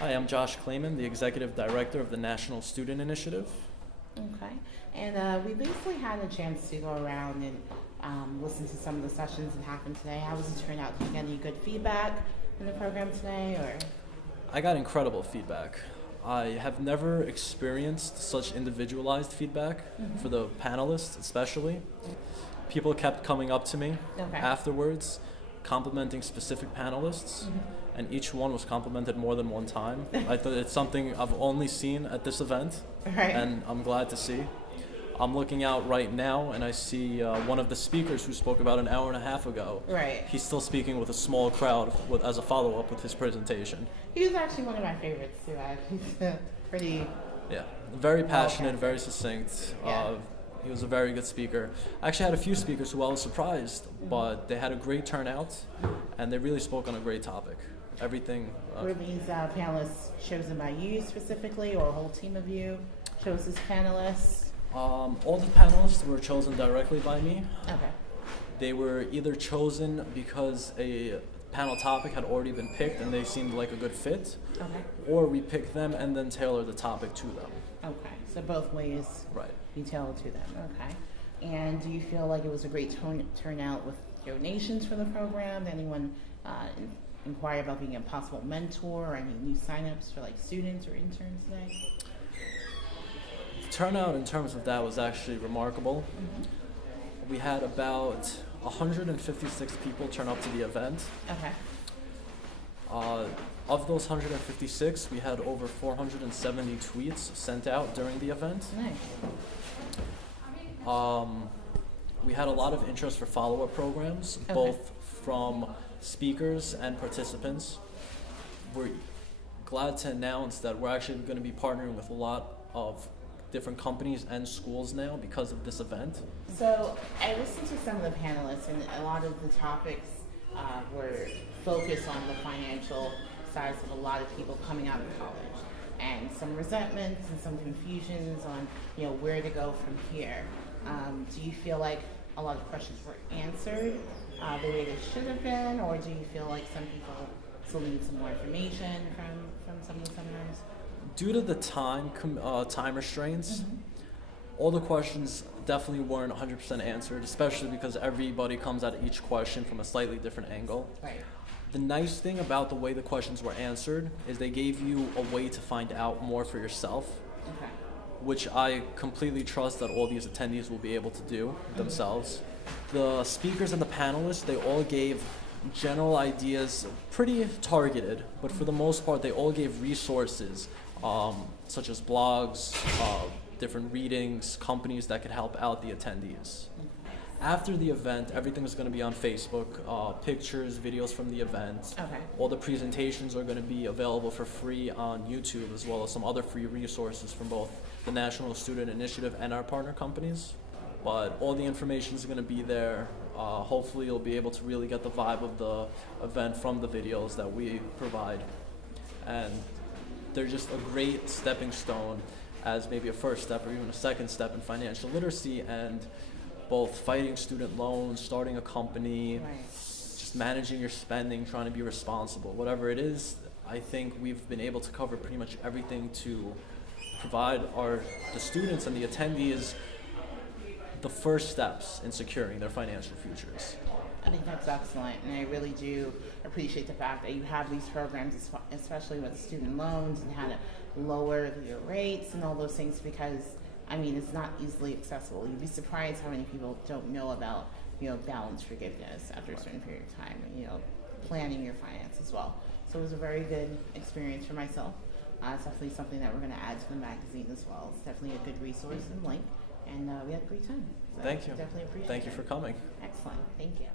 Hi, I'm Josh Clayman, the Executive Director of the National Student Initiative. Okay. And we basically had a chance to go around and listen to some of the sessions that happened today. How was the turnout? Did you get any good feedback in the program today, or? I got incredible feedback. I have never experienced such individualized feedback for the panelists, especially. People kept coming up to me Okay. afterwards, complimenting specific panelists, and each one was complimented more than one time. I thought it's something I've only seen at this event, Right. and I'm glad to see. I'm looking out right now, and I see one of the speakers who spoke about an hour and a half ago. Right. He's still speaking with a small crowd as a follow-up with his presentation. He was actually one of my favorites too. He's pretty. Yeah, very passionate, Okay. very succinct. Yeah. He was a very good speaker. I actually had a few speakers who I was surprised, but they had a great turnout, and they really spoke on a great topic. Everything. Were these panelists chosen by you specifically, or a whole team of you chose as panelists? All the panelists were chosen directly by me. Okay. They were either chosen because a panel topic had already been picked and they seemed like a good fit, Okay. or we picked them and then tailored the topic to them. Okay. So both ways Right. be tailored to them. Okay. And do you feel like it was a great turnout with donations for the program? Did anyone inquire about being a possible mentor, or any new signups for like students or interns today? Turnout in terms of that was actually remarkable. We had about 156 people turn up to the event. Okay. Of those 156, we had over 470 tweets sent out during the event. Nice. We had a lot of interest for follow-up programs, Okay. both from speakers and participants. We're glad to announce that we're actually going to be partnering with a lot of different companies and schools now because of this event. So I listened to some of the panelists, and a lot of the topics were focused on the financial sides of a lot of people coming out of college, and some resentments and some confusions on where to go from here. Do you feel like a lot of questions were answered the way they should have been, or do you feel like some people still need some more information from some of the seminars? Due to the time restraints, all the questions definitely weren't 100% answered, especially because everybody comes at each question from a slightly different angle. Right. The nice thing about the way the questions were answered is they gave you a way to find out more for yourself, Okay. which I completely trust that all these attendees will be able to do themselves. The speakers and the panelists, they all gave general ideas, pretty targeted, but for the most part, they all gave resources, such as blogs, different readings, companies that could help out the attendees. After the event, everything is going to be on Facebook, pictures, videos from the event. Okay. All the presentations are going to be available for free on YouTube, as well as some other free resources from both the National Student Initiative and our partner companies. But all the information is going to be there. Hopefully you'll be able to really get the vibe of the event from the videos that we provide. And they're just a great stepping stone as maybe a first step or even a second step in financial literacy and both fighting student loans, starting a company, Right. just managing your spending, trying to be responsible. Whatever it is, I think we've been able to cover pretty much everything to provide the students and the attendees the first steps in securing their financial futures. I think that's excellent, and I really do appreciate the fact that you have these programs, especially with student loans, and how to lower your rates and all those things, because it's not easily accessible. You'd be surprised how many people don't know about balance forgiveness after a certain period of time, and planning your finance as well. So it was a very good experience for myself. It's definitely something that we're going to add to the magazine as well. It's definitely a good resource and link, and we had a great time. So Thank you. Definitely appreciate it. Thank you for coming. Excellent. Thank you.